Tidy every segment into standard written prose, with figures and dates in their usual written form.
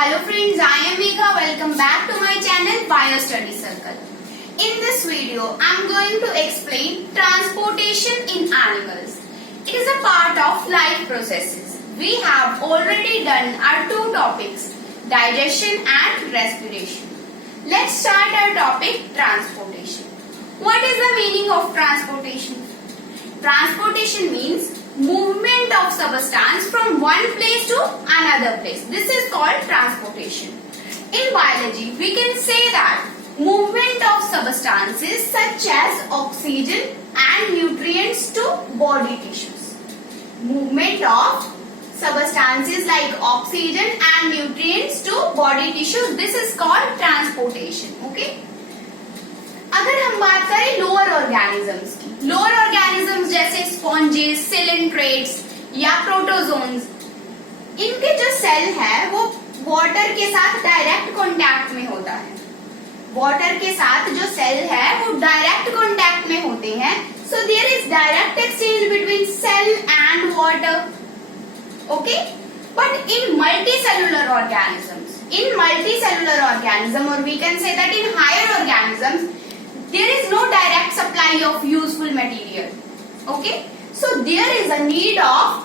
Hello friends, I am Megha. Welcome back to my channel Bio Study Circle. In this video, I am going to explain transportation in animals. It is a part of life processes. We have already done our two topics, digestion and respiration. Let's start our topic, transportation. What is the meaning of transportation? Transportation means movement of substance from one place to another place. This is called transportation. In biology, we can say that movement of substances such as oxygen and nutrients to body tissues. Movement of substances like oxygen and nutrients to body tissues. This is called transportation. Okay. अगर हम बात करें lower organisms की, lower organisms जैसे sponges, coelenterates या protozoans, इनके जो cell है वो वाटर के साथ डायरेक्ट कांटेक्ट में होता है. वाटर के साथ जो सेल है वो डायरेक्ट कांटेक्ट में होते हैं. So there is direct exchange between cell and water. Okay, but in multicellular organisms, or we can say that in higher organisms, there is no direct supply of useful material. Okay, so there is a need of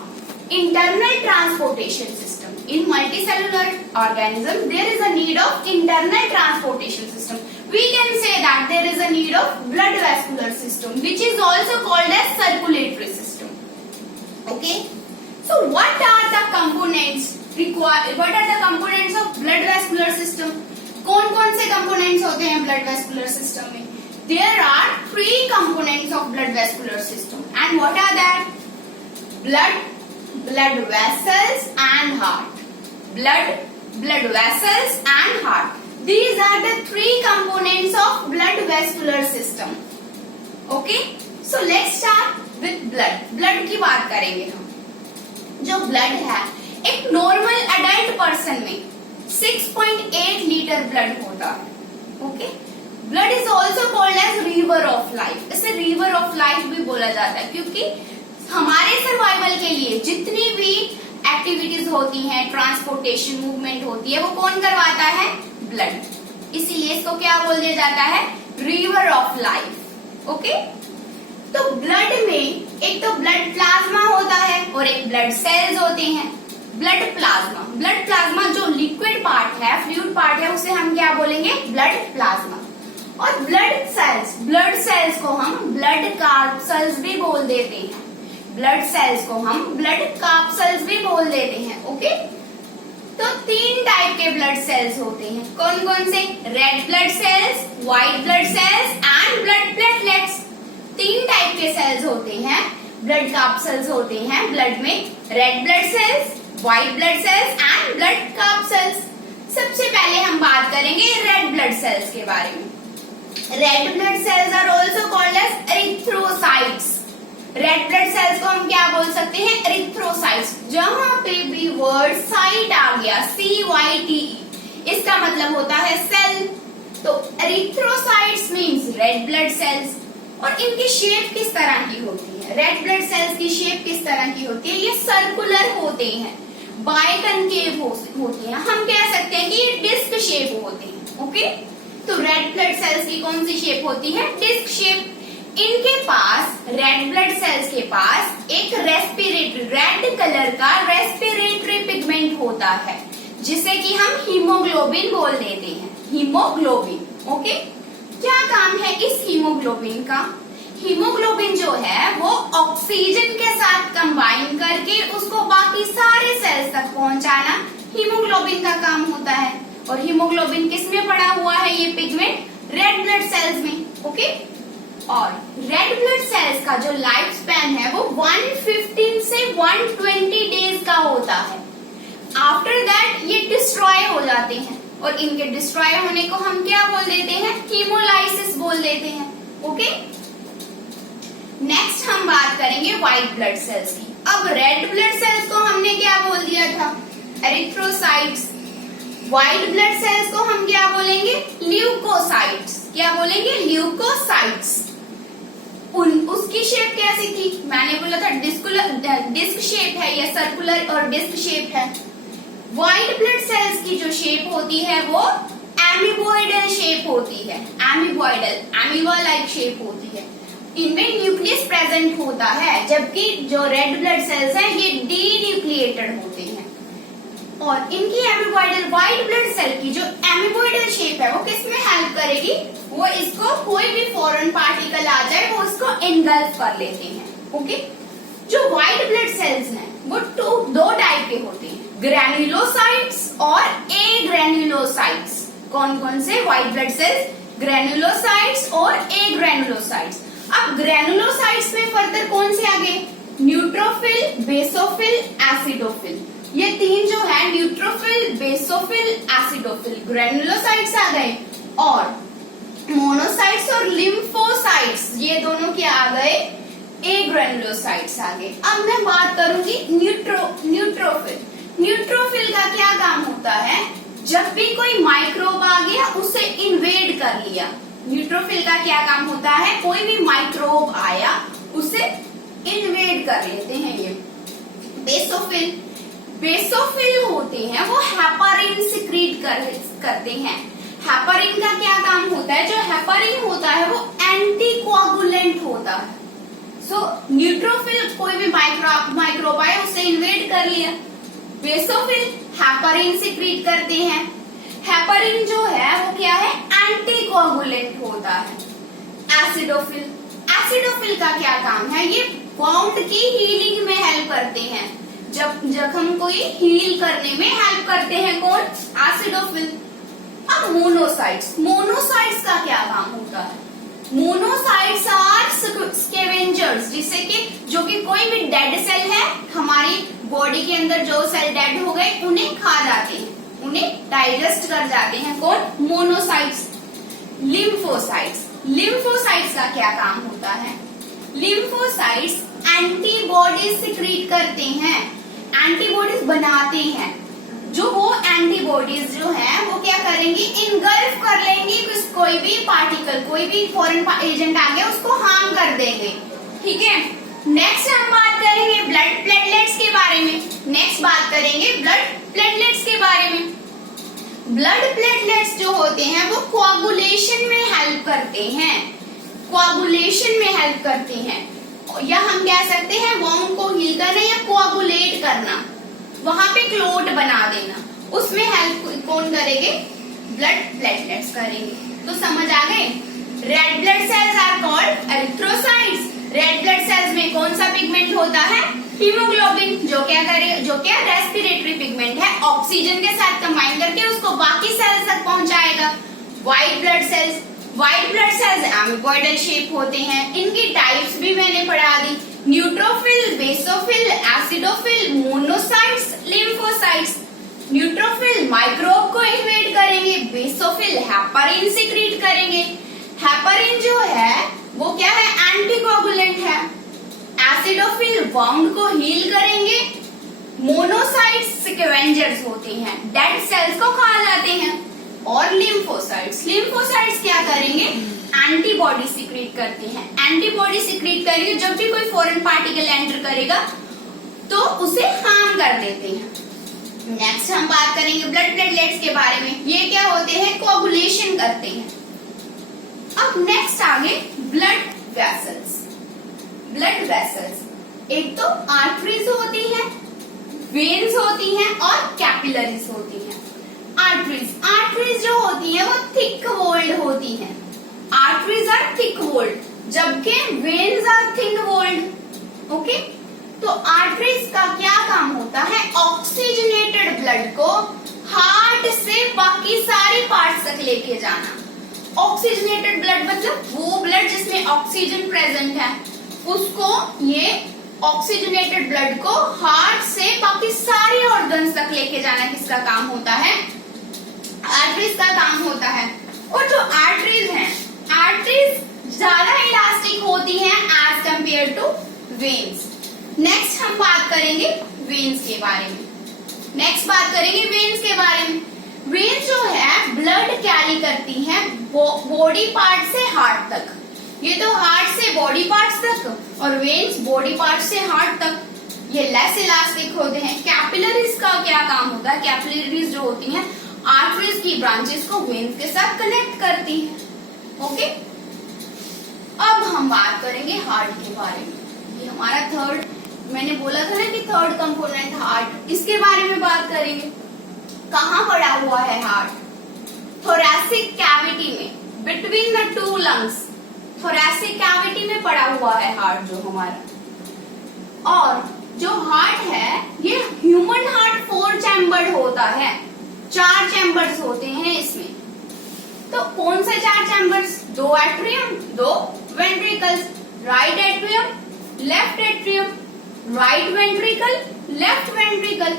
internal transportation system. In multicellular organisms, there is a need of internal transportation system. We can say that there is a need of blood vascular system, which is also called as circulatory system. Okay, so what are the components required? What are the components of blood vascular system? कौन-कौन से components होते हैं blood vascular system में? There are three components of blood vascular system, and what are that? Blood vessels and heart. Blood vessels and heart. These are the three components of blood vascular system. Okay, so let's start with blood. Blood की बात करेंगे हम. जो blood है, एक normal adult person में 6.8 litre blood होता है. Okay, blood is also called as river of life. इसे रिवर ऑफ लाइफ भी बोला जाता है क्योंकि हमारे सर्वाइवल के लिए जितनी भी एक्टिविटीज होती हैं, ट्रांसपोर्टेशन मूवमेंट होती है, वो कौन करवाता है? ब्लड. इसीलिए इसको क्या बोल दिया जाता है? River of life. ओके, तो ब्लड में एक तो ब्लड प्लाज्मा होता है और एक ब्लड सेल्स होते हैं. ब्लड प्लाज्मा जो लिक्विड पार्ट है, फ्लूइड पार्ट है, उसे हम क्या बोलेंगे? Blood plasma. और ब्लड सेल्स को हम ब्लड कार्पल्स भी बोल देते हैं. ब्लड सेल्स को हम ब्लड कार्पल्स भी बोल देते हैं. ओके, तो तीन टाइप के ब्लड सेल्स होते हैं. कौन-कौन से? Red blood cells, white blood sales and blood platelets. तीन टाइप के सेल्स होते हैं. ब्लड कार्पल्स होते हैं ब्लड में. Red blood cells, white blood sales and blood carpals. सबसे पहले हम बात करेंगे रेड ब्लड सेल्स के बारे में. Red blood cells are also called as erythrocytes. Red blood cells को हम क्या बोल सकते हैं? एरिथ्रोसाइट्स. जहां पे भी वर्ड साइट आ गया, CYTE, इसका मतलब होता है सेल. तो erythrocytes means red blood sales. और इनकी शेप किस तरह की होती है? रेड ब्लड सेल्स की शेप किस तरह की होती है? ये सर्कुलर होते हैं, बाइकनकेव होते हैं. हम कह सकते हैं कि ये डिस्क शेप होते हैं. ओके, तो रेड ब्लड सेल्स की कौन सी शेप होती है? Disc shape. इनके पास, रेड ब्लड सेल्स के पास एक रेड कलर का रेस्पिरेटरी पिगमेंट होता है, जिसे कि हम हीमोग्लोबिन बोल देते हैं. हीमोग्लोबिन. ओके, क्या काम है इस हीमोग्लोबिन का? हीमोग्लोबिन जो है वो ऑक्सीजन के साथ कंबाइन करके उसको बाकी सारे सेल्स तक पहुंचाना हीमोग्लोबिन का काम होता है. और हीमोग्लोबिन किस में पड़ा हुआ है? ये पिगमेंट रेड ब्लड सेल्स में. ओके, और रेड ब्लड सेल्स का जो लाइफ स्पैन है वो 115 से 120 डेज का होता है. आफ्टर दैट ये डिस्ट्रॉय हो जाते हैं, और इनके डिस्ट्रॉय होने को हम क्या बोल देते हैं? हीमोलाइसिस बोल देते हैं. ओके, नेक्स्ट हम बात करेंगे व्हाइट ब्लड सेल्स की. अब रेड ब्लड सेल्स को हमने क्या बोल दिया था? एरिथ्रोसाइट्स. व्हाइट ब्लड सेल्स को हम क्या बोलेंगे? ल्यूकोसाइट्स. क्या बोलेंगे? ल्यूकोसाइट्स. उसकी शेप कैसी थी? मैंने बोला था डिस्क शेप है या सर्कुलर और डिस्क शेप है. व्हाइट ब्लड सेल्स की जो शेप होती है वो एमीबॉइडल शेप होती है, एमीबॉइडल, एमीबा लाइक शेप होती है। इनमें न्यूक्लियस प्रेजेंट होता है, जबकि जो रेड ब्लड सेल्स हैं ये डीन्यूक्लिएटेड होते हैं। और इनकी एमीबॉइडल, व्हाइट ब्लड सेल की जो एमीबॉइडल शेप है वो किसमें हेल्प करेगी, वो इसको कोई भी फॉरेन पार्टिकल आ जाए वो उसको एनगल्फ कर लेते हैं। ओके, जो व्हाइट ब्लड सेल्स हैं वो दो टाइप के होते हैं, ग्रैन्युलोसाइट्स और ए ग्रैन्युलोसाइट्स। कौन कौन से व्हाइट ब्लड सेल्स, ग्रैन्युलोसाइट्स और ए ग्रैन्युलोसाइट्स। अब ग्रैन्युलोसाइट्स में फर्दर कौन से आ गए, न्यूट्रोफिल, बेसोफिल, एसिडोफिल। ये तीन जो है न्यूट्रोफिल, बेसोफिल, एसिडोफिल ग्रैन्युलोसाइट्स आ गए। और मोनोसाइट्स और लिम्फोसाइट्स ये दोनों क्या आ गए, ए ग्रैन्युलोसाइट्स आ गए। अब मैं बात करूंगी न्यूट्रोफिल। न्यूट्रोफिल का क्या काम होता है, जब भी कोई माइक्रोब आ गया उसे इन्वेड कर लिया। न्यूट्रोफिल का क्या काम होता है, कोई भी माइक्रोब आया उसे इन्वेड कर लेते हैं ये। बेसोफिल, बेसोफिल होते हैं वो हेपारिन सिक्रीट करते हैं। हेपारिन का क्या काम होता है, जो हेपारिन होता है वो एंटीकोआगुलेंट होता है। सो न्यूट्रोफिल कोई भी माइक्रोब आए उसे इन्वेड कर लिया। बेसोफिल हेपारिन सिक्रीट करते हैं। हेपारिन जो है वो क्या है, एंटीकोआगुलेंट होता है। एसिडोफिल, एसिडोफिल का क्या काम है, ये वाउंड की हीलिंग में हेल्प करते हैं। जब जख्म को हील करने में हेल्प करते हैं कौन, एसिडोफिल। अब मोनोसाइट्स, मोनोसाइट्स का क्या काम होता है, मोनोसाइट्स आर स्कैवेंजर्स, जिससे कि जो कि कोई भी डेड सेल है हमारी बॉडी के अंदर, जो सेल डेड हो गए उन्हें खा जाते हैं, उन्हें डाइजेस्ट कर जाते हैं कौन, मोनोसाइट्स। लिम्फोसाइट्स, लिम्फोसाइट्स का क्या काम होता है, लिम्फोसाइट्स एंटीबॉडीज सिक्रीट करते हैं, एंटीबॉडीज बनाते हैं। जो वो एंटीबॉडीज जो है वो क्या करेंगी, इनगल्फ कर लेंगी कोई भी पार्टिकल, कोई भी फॉरेन एजेंट आ गया उसको हार्म कर देंगे। ठीक है, नेक्स्ट हम बात करेंगे ब्लड प्लेटलेट्स के बारे में। नेक्स्ट बात करेंगे ब्लड प्लेटलेट्स के बारे में। ब्लड प्लेटलेट्स जो होते हैं वो कोआगुलेशन में हेल्प करते हैं, कोआगुलेशन में हेल्प करते हैं, या हम कह सकते हैं वाउंड को हील करना या कोआगुलेट करना, वहां पे क्लोट बना देना, उसमें हेल्प कौन करेंगे, ब्लड प्लेटलेट्स करेंगे। तो समझ आ गए। Red blood cells are called erythrocytes. Red blood cells में कौन सा पिगमेंट होता है, हीमोग्लोबिन, जो क्या करे, जो क्या रेस्पिरेटरी पिगमेंट है, ऑक्सीजन के साथ कंबाइन करके उसको बाकी सेल्स तक पहुंचाएगा। White blood cells, white blood cells amoeboidal shape होते हैं। इनकी टाइप्स भी मैंने पढ़ा दी, neutrophil, basophil, acidophil, monocytes, lymphocytes. Neutrophil microbe को इन्वेड करेंगे, बेसोफिल हेपारिन सिक्रीट करेंगे। हेपारिन जो है वो क्या है, एंटीकोआगुलेंट है। एसिडोफिल वाउंड को हील करेंगे। मोनोसाइट्स स्कैवेंजर्स होते हैं, डेड सेल्स को खा जाते हैं। और लिम्फोसाइट्स, लिम्फोसाइट्स क्या करेंगे, एंटीबॉडी सिक्रीट करते हैं। एंटीबॉडी सिक्रीट करेंगे, जब भी कोई फॉरेन पार्टिकल एंटर करेगा तो उसे हार्म कर देते हैं। नेक्स्ट हम बात करेंगे ब्लड प्लेटलेट्स के बारे में। ये क्या होते हैं, कोआगुलेशन करते हैं। अब नेक्स्ट आगे ब्लड वेसल्स। ब्लड वेसल्स एक तो आर्टरीज होती है, वेन्स होती हैं और कैपिलरीज होती हैं। आर्टरीज, आर्टरीज जो होती है वो थिक वॉल्ड होती हैं। आर्टरीज आर थिक वॉल्ड, जबकि veins are thin walled. Okay, तो आर्टरीज का क्या काम होता है, ऑक्सीजनेटेड ब्लड को हार्ट से बाकी सारी पार्ट्स तक लेके जाना। ऑक्सीजनेटेड ब्लड मतलब वो ब्लड जिसमें ऑक्सीजन प्रेजेंट है, उसको ये ऑक्सीजनेटेड ब्लड को हार्ट से बाकी सारे ऑर्गन्स तक लेके जाना किसका काम होता है, आर्टरीज का काम होता है। और जो आर्टरीज हैं, आर्टरीज ज्यादा इलास्टिक होती हैं as compared to veins. Next हम बात करेंगे वेन्स के बारे में। नेक्स्ट बात करेंगे वेन्स के बारे में। वेन्स जो है ब्लड कैरी करती हैं बॉडी पार्ट से हार्ट तक। ये तो हार्ट से बॉडी पार्ट्स तक और वेन्स बॉडी पार्ट से हार्ट तक। ये लेस इलास्टिक होते हैं। कैपिलरीज का क्या काम होता है? कैपिलरीज जो होती हैं आर्टरीज की ब्रांचेस को वेन्स के साथ कनेक्ट करती है। ओके, अब हम बात करेंगे हार्ट के बारे में। ये हमारा थर्ड, मैंने बोला था ना कि थर्ड कंपोनेंट हार्ट, इसके बारे में बात करेंगे। कहाँ पड़ा हुआ है हार्ट? थोरैसिक कैविटी में, between the two lungs. Thoracic cavity में पड़ा हुआ है हार्ट जो हमारा। और जो हार्ट है ये ह्यूमन हार्ट 4 चैम्बर्ड होता है, 4 चैम्बर्स होते हैं इसमें। तो कौन से 4 chambers? 2 atrium, 2 ventricles. Right atrium, left atrium, right ventricle, left ventricle.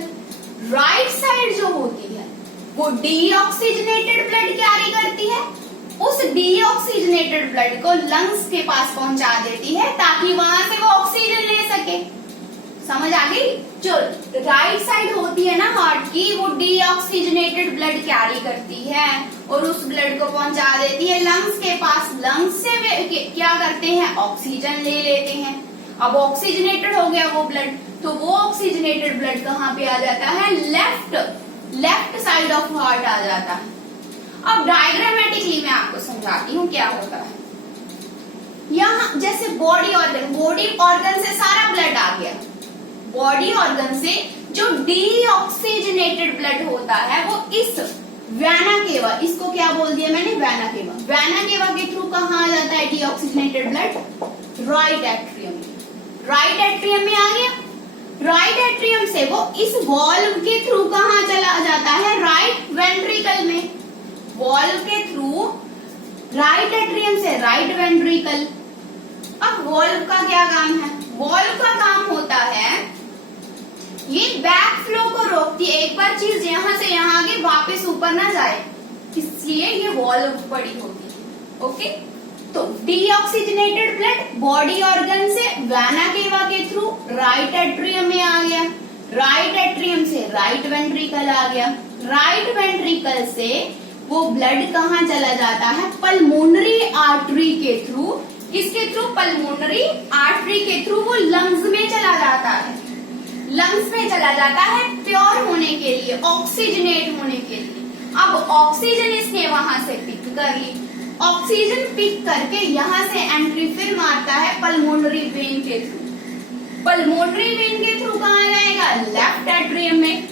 Right side जो होती है वो डीऑक्सीजनेटेड ब्लड कैरी करती है। उस डीऑक्सीजनेटेड ब्लड को लंग्स के पास पहुंचा देती है ताकि वहां से वो ऑक्सीजन ले सके। समझ आ गई? जो राइट साइड होती है ना हार्ट की, वो डीऑक्सीजनेटेड ब्लड कैरी करती है और उस ब्लड को पहुंचा देती है लंग्स के पास। लंग्स से वे क्या करते हैं? ऑक्सीजन ले लेते हैं। अब ऑक्सीजनेटेड हो गया वो ब्लड, तो वो ऑक्सीजनेटेड ब्लड कहाँ पे आ जाता है? लेफ्ट साइड ऑफ हार्ट आ जाता है। अब डायग्रामेटिकली मैं आपको समझाती हूँ क्या होता है। यहाँ जैसे बॉडी ऑर्गन से सारा ब्लड आ गया। बॉडी ऑर्गन से जो डीऑक्सीजनेटेड ब्लड होता है वो इस वैना केवा, इसको क्या बोल दिया मैंने? वैना केवा। वैना केवा के थ्रू कहाँ आ जाता है deoxygenated blood? Right atrium. Right atrium में आ गया। राइट एट्रियम से वो इस वॉल्व के थ्रू कहाँ चला जाता है? राइट वेंट्रिकल में। वॉल्व के थ्रू राइट एट्रियम से राइट वेंट्रिकल। अब वॉल्व का क्या काम है? वॉल्व का काम होता है ये बैक फ्लो को रोकती है। एक बार चीज यहाँ से यहाँ आगे वापस ऊपर ना जाए, इसलिए ये वॉल्व पड़ी होती है। ओके, तो डीऑक्सीजनेटेड ब्लड बॉडी ऑर्गन से वैना केवा के थ्रू राइट एट्रियम में आ गया। राइट एट्रियम से राइट वेंट्रिकल आ गया। राइट वेंट्रिकल से वो ब्लड कहाँ चला जाता है? पल्मोनरी आर्टरी के थ्रू। किसके थ्रू? पल्मोनरी आर्टरी के थ्रू वो लंग्स में चला जाता है। लंग्स में चला जाता है प्योर होने के लिए, ऑक्सीजनेट होने के लिए। अब ऑक्सीजन इसने वहां से पिक कर ली। ऑक्सीजन पिक करके यहाँ से एंट्री फिर मारता है पल्मोनरी वेन के थ्रू। पल्मोनरी वेन के थ्रू कहाँ जाएगा? लेफ्ट एट्रियम में।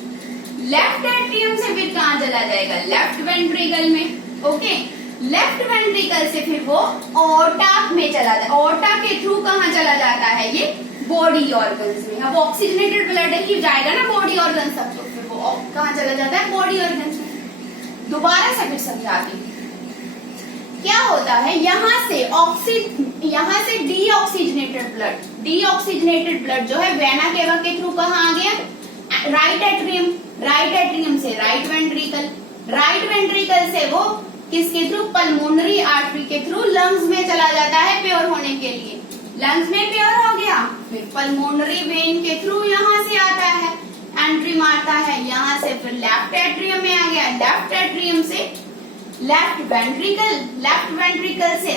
लेफ्ट एट्रियम से फिर कहाँ चला जाएगा? लेफ्ट वेंट्रिकल में। ओके, लेफ्ट वेंट्रिकल से फिर वो ऑर्टा में चला जाए। ऑर्टा के थ्रू कहाँ चला जाता है? ये बॉडी ऑर्गन्स में। अब ऑक्सीजनेटेड ब्लड ही जाएगा ना बॉडी ऑर्गन सब, तो फिर वो कहाँ चला जाता है? बॉडी ऑर्गन्स में। दोबारा से फिर समझाती हूँ क्या होता है। यहाँ से डीऑक्सीजनेटेड ब्लड जो है वैना केवा के थ्रू कहाँ आ गया? Right atrium. राइट एट्रियम से राइट वेंट्रिकल। राइट वेंट्रिकल से वो किसके थ्रू? पल्मोनरी आर्टरी के थ्रू लंग्स में चला जाता है प्योर होने के लिए। लंग्स में प्योर हो गया, फिर पल्मोनरी वेन के थ्रू यहाँ से आता है, एंट्री मारता है। यहाँ से फिर लेफ्ट एट्रियम में आ गया। लेफ्ट एट्रियम से लेफ्ट वेंट्रिकल से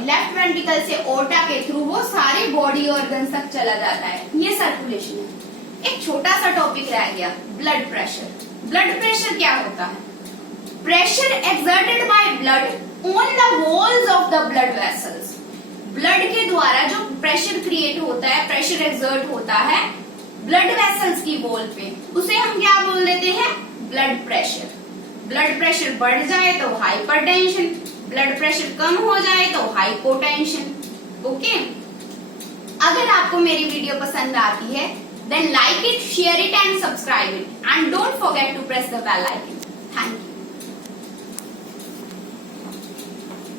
लेफ्ट वेंट्रिकल से ओर्टा के थ्रू वो सारे बॉडी ऑर्गन तक चला जाता है। ये सर्कुलेशन है। एक छोटा सा टॉपिक रह गया, ब्लड प्रेशर। ब्लड प्रेशर क्या होता है? Pressure exerted by blood on the walls of the blood vessels. Blood के द्वारा जो प्रेशर क्रिएट होता है, प्रेशर एक्सर्ट होता है ब्लड वेसल्स की वॉल पे, उसे हम क्या बोल देते हैं? Blood pressure. ब्लड प्रेशर बढ़ जाए तो हाइपरटेंशन, ब्लड प्रेशर कम हो जाए तो हाइपोटेंशन। ओके, अगर आपको मेरी वीडियो पसंद आती है then like it, share it and subscribe it, and don't forget to press the bell icon. Thank you.